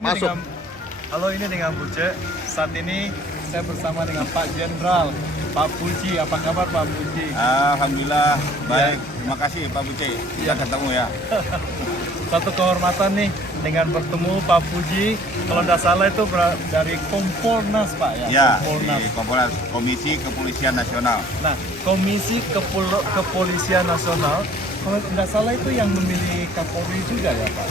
Masuk. Halo, ini dengan Buce. Saat ini saya bersama dengan Pak Jenderal, Pak Puji. Apa kabar Pak Puji? Alhamdulillah baik. Terima kasih Pak Buce. Kita ketemu ya. Satu kehormatan nih dengan bertemu Pak Puji. Kalau tidak salah itu dari Kompolnas Pak ya? Ya, Kompolnas. di Kompolnas, Komisi Kepolisian Nasional. Nah, Komisi Kepolisian Nasional, kalau tidak salah itu yang memilih Kapolri juga ya Pak?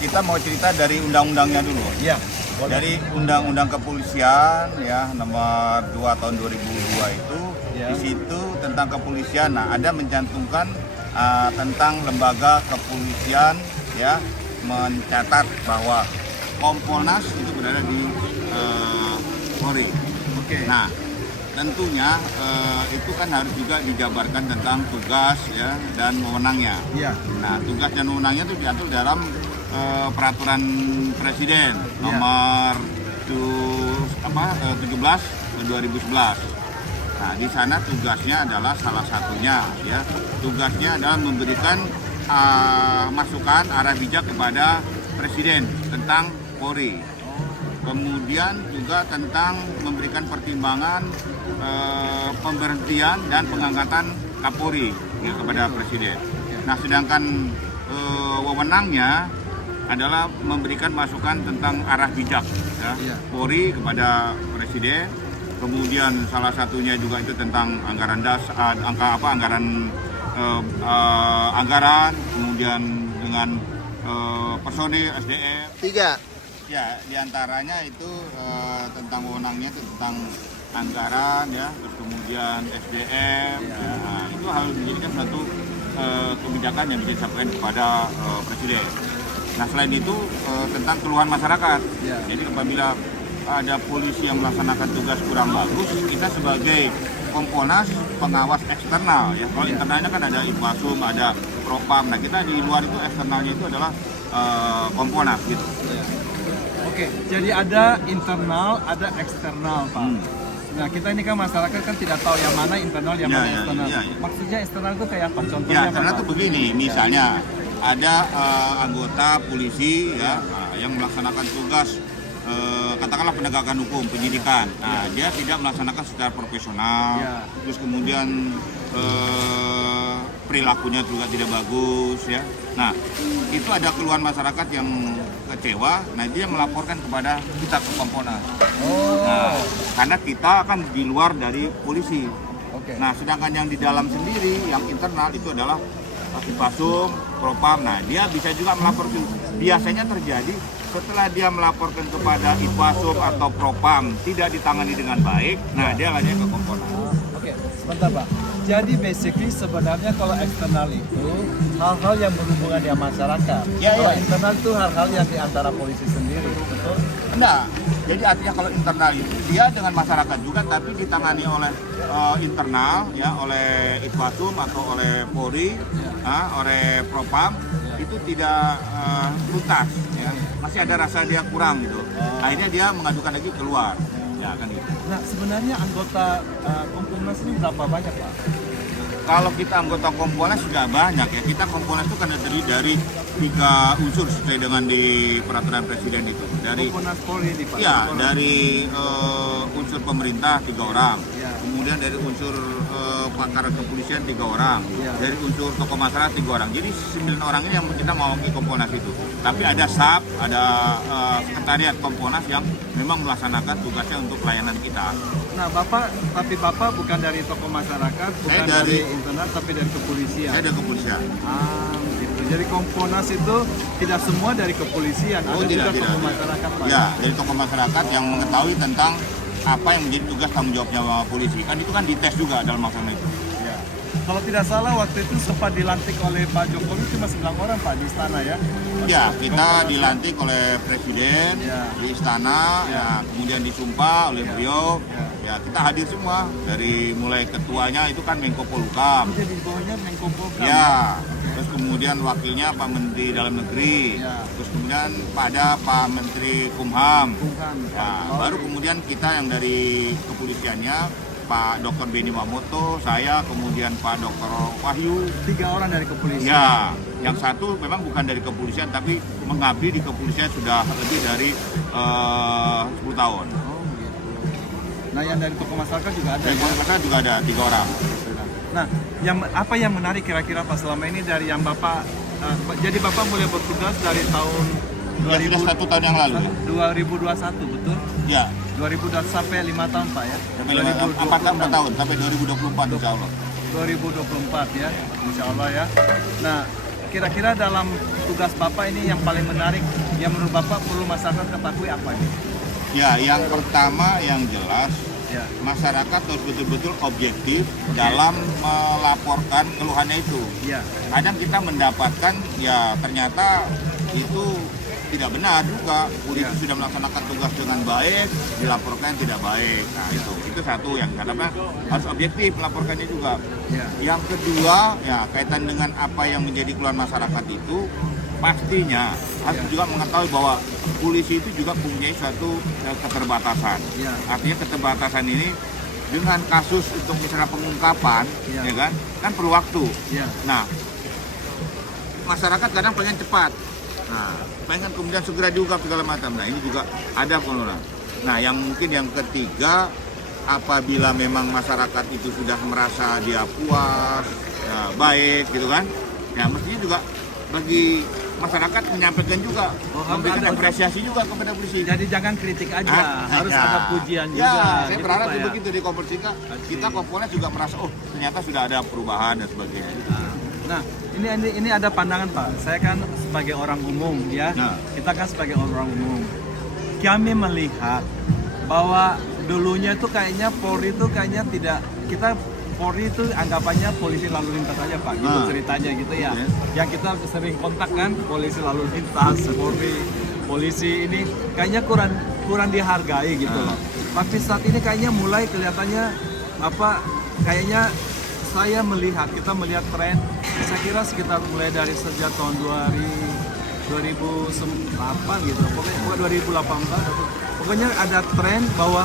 Kita mau cerita dari undang-undangnya dulu. Iya. Dari Undang-Undang Kepolisian ya nomor 2 tahun 2002 itu Ya. di situ tentang kepolisian. Nah, ada mencantumkan tentang lembaga kepolisian ya, mencatat bahwa Kompolnas itu berada di Polri. Oke. Nah, tentunya itu kan harus juga dijabarkan tentang tugas ya dan wewenangnya. Iya. Nah, tugas dan wewenangnya itu diatur dalam peraturan Presiden nomor 17 2011. Nah, di sana tugasnya adalah salah satunya ya, tugasnya adalah memberikan masukan arah bijak kepada Presiden tentang Polri. Kemudian juga tentang memberikan pertimbangan pemberhentian dan pengangkatan Kapolri ya, kepada Presiden. Nah, sedangkan wewenangnya adalah memberikan masukan tentang arah bijak ya, Polri kepada Presiden. Kemudian salah satunya juga itu tentang anggaran dasar, anggaran, kemudian dengan personil SDM. 3. Ya, diantaranya itu tentang wewenangnya itu tentang anggaran ya, terus kemudian SDM. Ya, nah, itu harus menjadikan satu kebijakan yang bisa disampaikan kepada Presiden. Nah, selain itu tentang keluhan masyarakat. Ya. Jadi apabila ada polisi yang melaksanakan tugas kurang bagus, kita sebagai Kompolnas pengawas eksternal ya. Kalau internalnya kan ada Ipasum, ada Propam. Nah, kita di luar itu eksternalnya itu adalah Kompolnas gitu. Oke, jadi ada internal, ada eksternal, Pak. Nah, kita ini kan masyarakat kan tidak tahu yang mana internal, yang mana eksternal. Ya. Maksudnya eksternal itu kayak apa? Contohnya Ya, apa, karena Pak? tuh begini, misalnya ada anggota polisi ya yang melaksanakan tugas katakanlah penegakan hukum, penyidikan. Nah, dia tidak melaksanakan secara profesional. Ya. Terus kemudian perilakunya juga tidak bagus ya. Nah, itu ada keluhan masyarakat yang kecewa. Nah, dia melaporkan kepada kita ke Kompolnas. Nah, karena kita kan di luar dari polisi. Oke. Nah, sedangkan yang di dalam sendiri, yang internal itu adalah Ipasum, Propam. Nah, dia bisa juga melaporkan. Biasanya terjadi setelah dia melaporkan kepada Ipasum atau Propam tidak ditangani dengan baik, nah dia lanjut ke Kompolnas. Oke, sebentar, Pak. Jadi basically sebenarnya kalau eksternal itu hal-hal yang berhubungan dengan masyarakat. Ya, Kalau ya. internal itu hal-hal yang di antara polisi sendiri, betul? Enggak. Jadi artinya kalau internal itu dia dengan masyarakat juga, tapi ditangani oleh internal ya, oleh Ipasum atau oleh Polri, oleh Propam, itu tidak tuntas ya. Masih ada rasa dia kurang gitu. Akhirnya dia mengajukan lagi keluar. Ya kan gitu. Nah, sebenarnya anggota Kompolnas ini berapa banyak, Pak? Kalau kita anggota Kompolnas sudah banyak ya. Kita Kompolnas itu kan terdiri dari 3 unsur sesuai dengan di peraturan Presiden itu. Dari Kompolnas Polri di Pak. ya, dari unsur pemerintah 3 orang. Ya. Kemudian dari unsur pakar kepolisian 3 orang. Ya. Dari unsur tokoh masyarakat 3 orang. Jadi 9 orang ini yang kita mewakili Kompolnas itu. Tapi ada staff, ada sekretariat Kompolnas yang memang melaksanakan tugasnya untuk pelayanan kita. Nah, tapi Bapak bukan dari tokoh masyarakat, bukan Saya dari dari- internal, tapi dari kepolisian. Saya ada kepolisian. Gitu. Jadi Kompolnas itu tidak semua dari kepolisian, ada juga tokoh masyarakat, Pak. Ya, dari tokoh masyarakat yang mengetahui tentang apa yang menjadi tugas tanggung jawabnya polisi. Kan itu kan dites juga dalam melaksanakan itu. Ya. Kalau tidak salah waktu itu sempat dilantik oleh Pak Jokowi cuma 9 orang, Pak, di istana ya. Ya, kita dilantik oleh Presiden Ya. di istana, Ya. ya, kemudian disumpah oleh beliau. Ya. Ya, kita hadir semua dari mulai ketuanya itu kan Menko Polhukam. Jadi di bawahnya Menko Polhukam. Ya, terus kemudian wakilnya Pak Menteri Dalam Negeri. Ya. Terus kemudian pada Pak Menteri Kumham. Bukan. Nah, baru kemudian kita yang dari kepolisiannya Pak Dr. Benny Mamoto, saya, kemudian Pak Dr. Wahyu. 3 orang dari kepolisian. Ya, yang satu memang bukan dari kepolisian tapi mengabdi di kepolisian sudah lebih dari 10 tahun. Oh gitu. Nah yang dari tokoh masyarakat juga ada. Dari Ya? masyarakat juga ada 3 orang. Nah, apa yang menarik kira-kira Pak selama ini dari yang Bapak, jadi Bapak mulai bertugas dari tahun Ya, sudah 1 tahun yang lalu. 2021 betul? Ya, 2021 sampai 5 tahun Pak ya? sampai 4 tahun sampai 2024 insya Allah. 2024 ya, insya Allah ya. Nah, kira-kira dalam tugas Bapak ini yang paling menarik, yang menurut Bapak perlu masyarakat ketahui apa ini? Ya, yang pertama yang jelas Ya, masyarakat harus betul-betul objektif dalam melaporkan keluhannya itu. ya, Kadang kita mendapatkan ya ternyata itu tidak benar juga. Polisi sudah melaksanakan tugas dengan baik, dilaporkan tidak baik. Nah itu satu yang karena harus objektif melaporkannya juga. ya, Yang kedua ya kaitan dengan apa yang menjadi keluhan masyarakat itu pastinya harus juga mengetahui bahwa polisi itu juga punya suatu keterbatasan. ya, Artinya keterbatasan ini dengan kasus untuk misalnya pengungkapan, Ya. ya kan perlu waktu. ya, Nah, masyarakat kadang pengen cepat. Nah, pengen kemudian segera diungkap segala macam. Nah, ini juga ada penurunan. Nah, yang mungkin yang ketiga, apabila memang masyarakat itu sudah merasa dia puas, ya, baik gitu kan, ya mestinya juga bagi masyarakat menyampaikan juga, memberikan apresiasi juga kepada polisi. Jadi jangan kritik aja, harus ya. ada pujian Ya, juga. saya gitu, berharap Pak, ya. begitu di Kompolnas kita Kompolnas juga merasa oh ternyata sudah ada perubahan dan sebagainya. Nah, ini ada pandangan Pak. Saya kan sebagai orang umum ya. Nah. Kita kan sebagai orang umum. Kami melihat bahwa dulunya itu kayaknya Polri itu kayaknya tidak, kita Polri itu anggapannya polisi lalu lintas aja Pak, gitu Nah. ceritanya gitu ya. Oke. Yang kita sering kontak kan polisi lalu lintas, Polri, polisi ini kayaknya kurang dihargai gitu loh. Tapi saat ini kayaknya mulai kelihatannya kayaknya kita melihat tren, saya kira sekitar mulai dari sejak tahun 2008 gitu, pokoknya 2018, pokoknya ada tren bahwa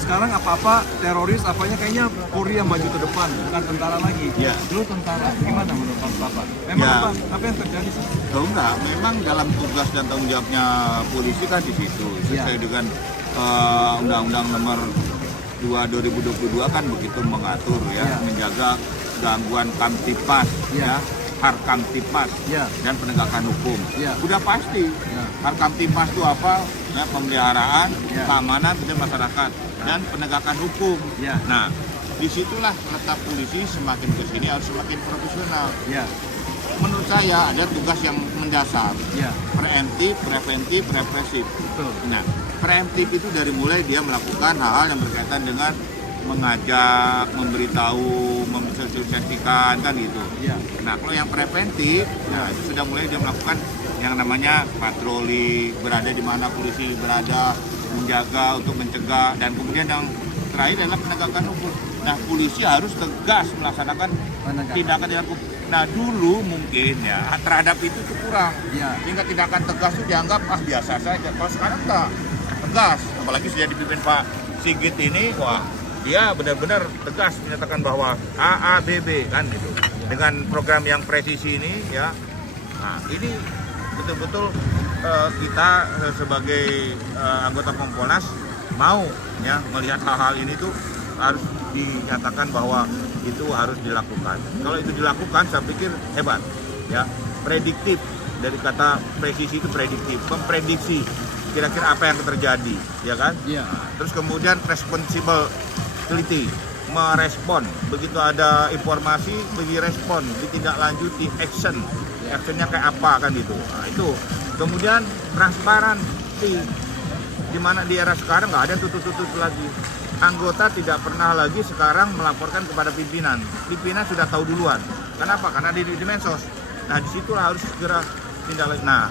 sekarang apa-apa teroris kayaknya Polri yang maju ke depan, bukan tentara lagi. Ya. Dulu tentara, gimana menurut Bapak? Memang Ya. apa yang terjadi sih? Oh enggak, memang dalam tugas dan tanggung jawabnya polisi kan di situ. Sesuai dengan Undang-Undang Nomor 2 2022 kan begitu mengatur ya, menjaga gangguan kamtipas Ya. Harkamtipas Ya. dan penegakan hukum. Ya. Udah pasti. Ya. Harkamtipas itu apa? Ya, pemeliharaan, Ya. keamanan dan masyarakat dan penegakan hukum. Ya. Nah, disitulah letak polisi semakin kesini harus semakin profesional. Ya, Menurut saya ada tugas yang mendasar, ya, preemptif, preventif, represif. betul. Nah, preemptif itu dari mulai dia melakukan hal-hal yang berkaitan dengan mengajak, memberitahu, mensosialisasikan kan gitu. Ya. Nah, kalau yang preventif, nah itu sudah mulai dia melakukan yang namanya patroli, berada di mana polisi berada, menjaga untuk mencegah, dan kemudian yang terakhir adalah penegakan hukum. Nah, polisi harus tegas melaksanakan tindakan hukum. Nah, dulu mungkin ya terhadap itu kurang, Ya. sehingga tindakan tegas itu dianggap biasa saja. Kalau sekarang enggak tegas, apalagi sudah dipimpin Pak Sigit ini, wah dia benar-benar tegas menyatakan bahwa A, B, B kan gitu. Dengan program yang presisi ini ya, nah ini betul-betul kita sebagai anggota Kompolnas mau ya melihat hal-hal ini tuh harus dinyatakan bahwa itu harus dilakukan. Kalau itu dilakukan, saya pikir hebat ya, prediktif, dari kata presisi itu prediktif, memprediksi kira-kira apa yang terjadi, ya kan? Iya. Nah, terus kemudian responsibility, merespon begitu ada informasi, bagi respon, ditindaklanjuti, actionnya kayak apa kan gitu. Nah itu kemudian transparansi, di mana di era sekarang nggak ada tutup-tutup lagi. Anggota tidak pernah lagi sekarang melaporkan kepada pimpinan. Pimpinan sudah tahu duluan. Kenapa? Karena di medsos. Nah, disitulah harus segera tindak lanjut. Nah,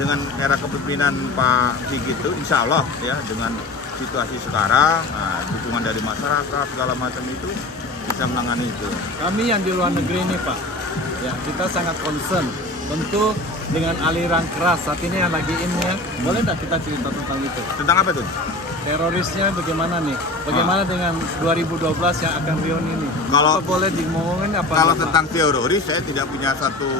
dengan era kepemimpinan Pak Sigit itu, insya Allah ya, dengan situasi sekarang, dukungan dari masyarakat segala macam itu bisa menangani itu. Kami yang di luar negeri ini Pak, ya kita sangat concern. Tentu dengan aliran keras saat ini yang lagi in ya, boleh nggak kita cerita tentang itu? Tentang apa tuh? terorisnya bagaimana nih? Bagaimana dengan 2012 yang akan reuni ini? Kalau- Apa boleh ngomongin apa? Kalau Bapak? tentang teroris, saya tidak punya satu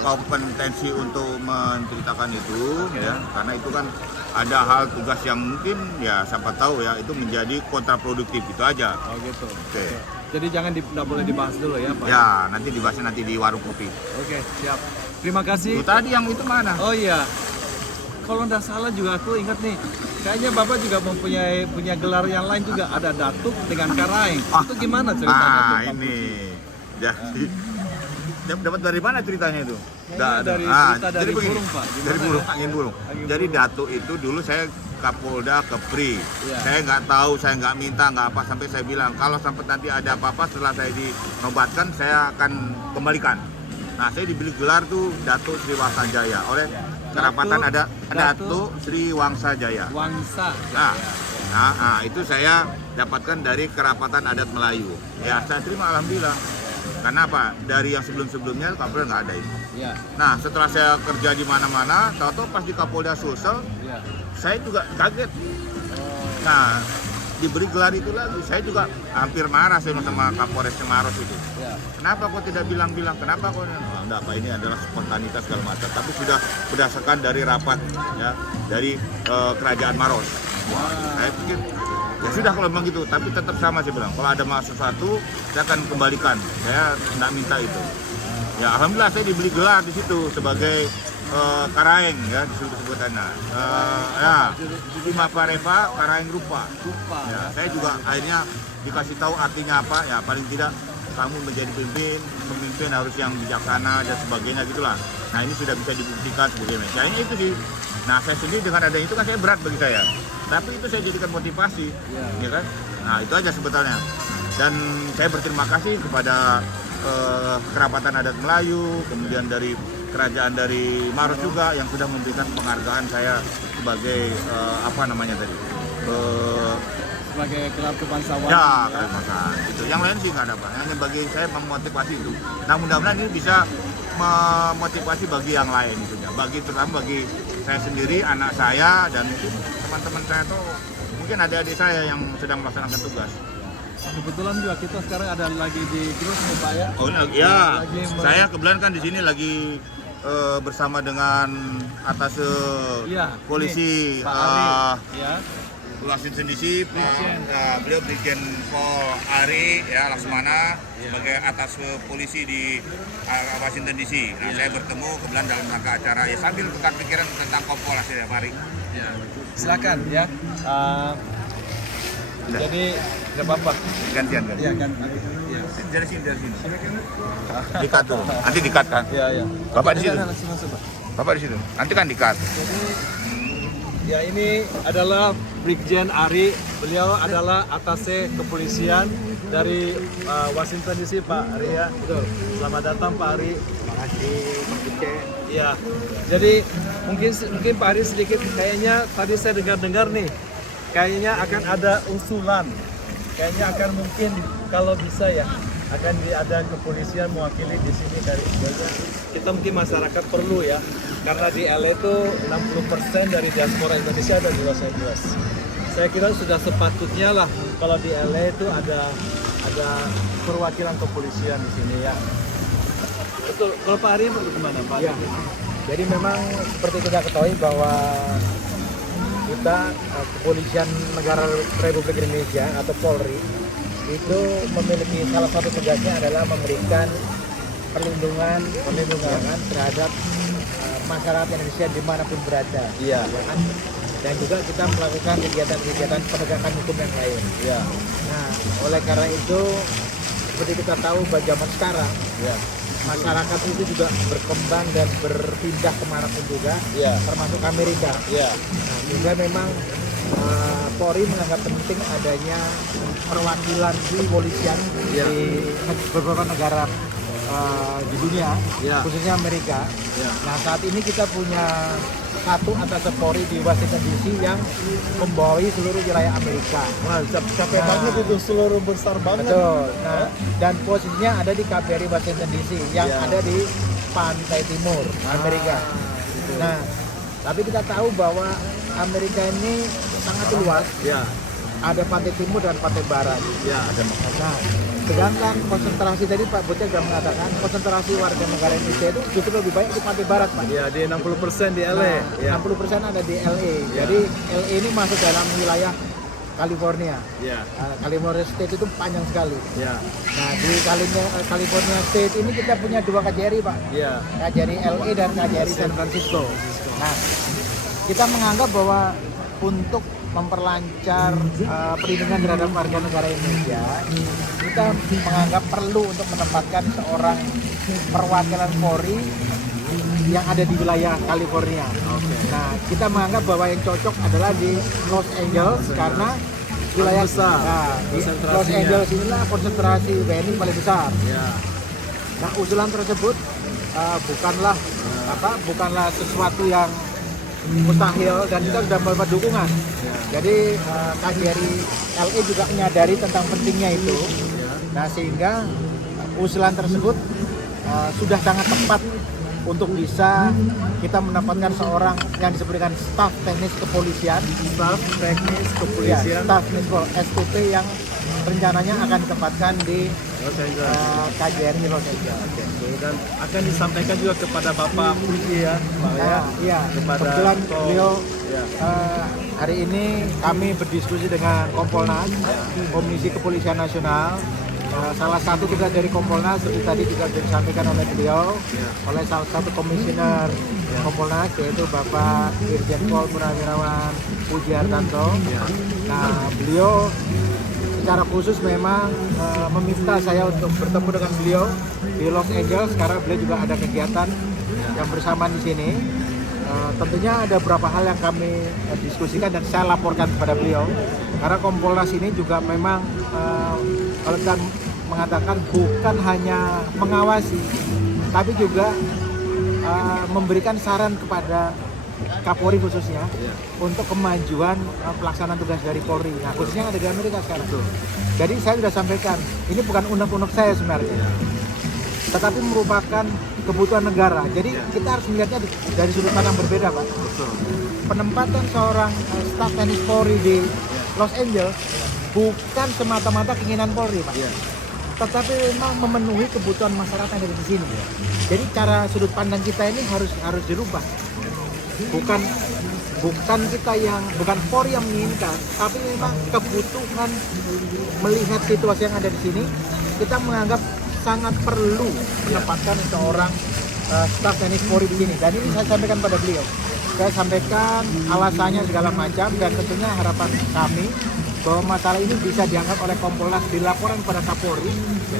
kompetensi untuk menceritakan itu, ya, karena itu kan ada hal tugas yang mungkin ya siapa tahu ya itu menjadi kontraproduktif itu aja. Oh gitu. Oke. Jadi jangan nggak boleh dibahas dulu ya Pak? Ya, nanti dibahasnya nanti di warung kopi. Oke, siap. Terima kasih. Itu tadi yang itu mana? Oh iya, kalau nggak salah juga aku ingat nih, kayaknya Bapak juga punya gelar yang lain juga, ada datuk dengan karaeng. Itu gimana ceritanya? Ah, tuh, Pak? ini. Jadi dapat dari mana ceritanya itu? Kayaknya dari cerita dari jadi begini, burung, Pak. Gimana Dari ya? burung, angin burung. Angin Jadi burung. datuk itu dulu saya Kapolda Kepri. Iya. Saya nggak tahu, saya nggak minta, nggak apa, sampai saya bilang kalau sampai nanti ada apa-apa setelah saya dinobatkan saya akan kembalikan. Nah, saya dibeli gelar tuh Datuk Sri Wangsa Jaya oleh kerapatan ada Datuk Sri Wangsa Jaya. Wangsa. Nah, Ya. itu saya dapatkan dari kerapatan adat Melayu. Ya, saya terima alhamdulillah. Karena apa? Dari yang sebelum-sebelumnya Kapolda nggak ada itu. Ya. Nah, setelah saya kerja di mana-mana, tahu-tahu pas di Kapolda Sulsel, Ya. saya juga kaget. Nah, diberi gelar itu lagi, saya juga hampir marah saya sama Kapolres Maros itu. Ya. Kenapa kok tidak bilang-bilang? Kenapa kok? Oh, enggak, Pak, ini adalah spontanitas segala macam. Tapi sudah berdasarkan dari rapat, ya, dari kerajaan Maros. Wah, saya pikir ya sudah kalau memang gitu. Tapi tetap sama saya bilang. Kalau ada sesuatu, saya akan kembalikan. Saya tidak minta itu. Ya, alhamdulillah saya dibeli gelar di situ sebagai karaeng, ya, disebut-sebutannya. Ya, Lima Pareva, karaeng rupa. Lupa. Ya, saya juga akhirnya dikasih tahu artinya apa, ya paling tidak kamu menjadi pemimpin harus yang bijaksana dan sebagainya gitulah. Nah, ini sudah bisa dibuktikan sebagainya. Kayaknya itu sih. Nah, saya sendiri dengan adanya itu kan saya berat bagi saya. Tapi itu saya jadikan motivasi, ya kan? Nah, itu aja sebetulnya. Dan saya berterima kasih kepada kerapatan adat Melayu, kemudian dari kerajaan dari Maros juga yang sudah memberikan penghargaan saya sebagai apa namanya tadi? Sebagai gelar kebangsaan. Ya, kebangsaan. Itu. Yang lain sih nggak ada, Pak. Hanya bagi saya memotivasi itu. Nah, mudah-mudahan ini bisa memotivasi bagi yang lain itunya. Terutama bagi saya sendiri, anak saya, dan mungkin teman-teman saya tuh mungkin adik-adik saya yang sedang melaksanakan tugas. Kebetulan juga kita sekarang ada lagi di Grus nih Pak ya. Oh, ya. Lagi Saya kebetulan kan di sini lagi bersama dengan atas Iya, polisi Pak Ari. Ya. Wasinten DC, beliau Brigjen Pol Ari ya Laksmana sebagai atas polisi di Washington DC. Nah, saya bertemu kebetulan dalam rangka acara ya sambil tukar pikiran tentang Kompolnas ya Pak Ari. Ya. Silakan ya. Jadi tidak apa-apa. Gantian. Iya kan. Dari sini. Dikat tuh. Nanti dikat kan? Iya, iya. Bapak di situ. Langsung masuk, Pak. Bapak di situ. Nanti kan dikat. Jadi ya ini adalah Brigjen Ari, beliau adalah atase kepolisian dari Washington DC Pak Ari ya. Betul. Selamat datang Pak Ari. Terima kasih Pak Brigjen. Iya. Jadi mungkin Pak Ari sedikit kayaknya tadi saya dengar nih kayaknya akan ada usulan. Kayaknya akan mungkin kalau bisa ya akan ada kepolisian mewakili di sini dari kita mungkin masyarakat perlu ya karena di LA itu 60% dari diaspora Indonesia ada di Los Angeles. Saya kira sudah sepatutnya lah kalau di LA itu ada perwakilan kepolisian di sini ya. Betul. Kalau Pak Ari bagaimana Pak? Ya. Jadi memang seperti kita ketahui bahwa kita kepolisian negara Republik Indonesia atau Polri itu memiliki salah satu tugasnya adalah memberikan perlindungan terhadap masyarakat Indonesia dimanapun berada. Iya. Ya kan? Dan juga kita melakukan kegiatan-kegiatan penegakan hukum yang lain. Iya. Nah, oleh karena itu seperti kita tahu bahwa zaman sekarang Iya. masyarakat itu juga berkembang dan berpindah kemanapun juga, termasuk Amerika. Iya. Nah, sehingga memang Polri menganggap penting adanya perwakilan kepolisian Iya. di beberapa negara di dunia, Iya. khususnya Amerika. Iya. Nah, saat ini kita punya satu atase Polri di Washington DC yang membawahi seluruh wilayah Amerika. Wah, capek Nah. banget itu seluruh besar banget. Betul. Nah, dan posisinya ada di KBRI Washington DC yang Iya. ada di pantai timur Amerika. Gitu. Nah, tapi kita tahu bahwa Amerika ini sangat luas. Ya. Ada pantai timur dan pantai barat. Ya. Nah, sedangkan konsentrasi tadi Pak Bocah sudah mengatakan konsentrasi warga negara Indonesia itu justru lebih banyak di pantai barat, Pak. Ya, di 60% di LA. Nah, Ya. 60% ada di LA. Ya. Jadi LA ini masuk dalam wilayah California. Ya. California State itu panjang sekali. Ya. Nah, di California State ini kita punya 2 KJRI, Pak. Ya. KJRI LA dan KJRI San Francisco. Nah, kita menganggap bahwa untuk memperlancar perlindungan terhadap warga negara Indonesia, kita menganggap perlu untuk menempatkan seorang perwakilan Polri yang ada di wilayah California. Nah, kita menganggap bahwa yang cocok adalah di Los Angeles karena wilayah besar. Nah, di Los Konsentrasinya. Angeles inilah konsentrasi WNI paling besar. Ya. Nah, usulan tersebut bukanlah sesuatu yang mustahil dan kita sudah mendapat dukungan. Jadi KJRI LA juga menyadari tentang pentingnya itu. Nah, sehingga usulan tersebut sudah sangat tepat untuk bisa kita mendapatkan seorang yang disebut dengan staf teknis kepolisian, Staf teknis ya, kepolisian staf teknis STP yang rencananya akan ditempatkan di Los Angeles. KJRI Los Angeles. Dan akan disampaikan juga kepada Bapak Puji ya, Pak ya. Nah, iya, Kepada kebetulan Ko- beliau ya. hari ini kami berdiskusi dengan Kompolnas, Komisi Kepolisian Nasional. Salah satu kita dari Kompolnas seperti tadi juga disampaikan oleh beliau, oleh salah satu komisioner Kompolnas yaitu Bapak Irjen Pol Purnawirawan Puji Hartanto. Nah, beliau secara khusus memang meminta saya untuk bertemu dengan beliau di Los Angeles karena beliau juga ada kegiatan yang bersamaan di sini. Tentunya ada beberapa hal yang kami diskusikan dan saya laporkan kepada beliau karena Kompolnas ini juga memang kalau kita mengatakan bukan hanya mengawasi tapi juga memberikan saran kepada Kapolri khususnya untuk kemajuan pelaksanaan tugas dari Polri. Nah, khususnya yang ada di Amerika sekarang. Jadi saya sudah sampaikan, ini bukan unek-unek saya sebenarnya, tetapi merupakan kebutuhan negara. Jadi kita harus melihatnya dari sudut pandang berbeda, Pak. Penempatan seorang staf teknis Polri di Los Angeles bukan semata-mata keinginan Polri, Pak. Tetapi memang memenuhi kebutuhan masyarakat yang ada di sini. Jadi cara sudut pandang kita ini harus dirubah. Bukan kita yang bukan Polri yang menginginkan, tapi memang kebutuhan melihat situasi yang ada di sini, kita menganggap sangat perlu menempatkan seorang staf teknis Polri di sini. Dan ini saya sampaikan pada beliau. Saya sampaikan alasannya segala macam dan tentunya harapan kami bahwa masalah ini bisa diangkat oleh Kompolnas dilaporkan pada Kapolri,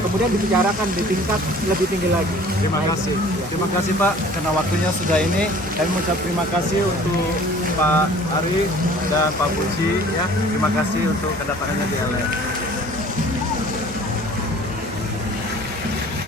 kemudian dibicarakan di tingkat lebih tinggi lagi. Terima kasih. Terima kasih Pak, karena waktunya sudah ini. Kami mengucap terima kasih untuk Pak Ari dan Pak Puji ya. Terima kasih untuk kedatangannya di LA.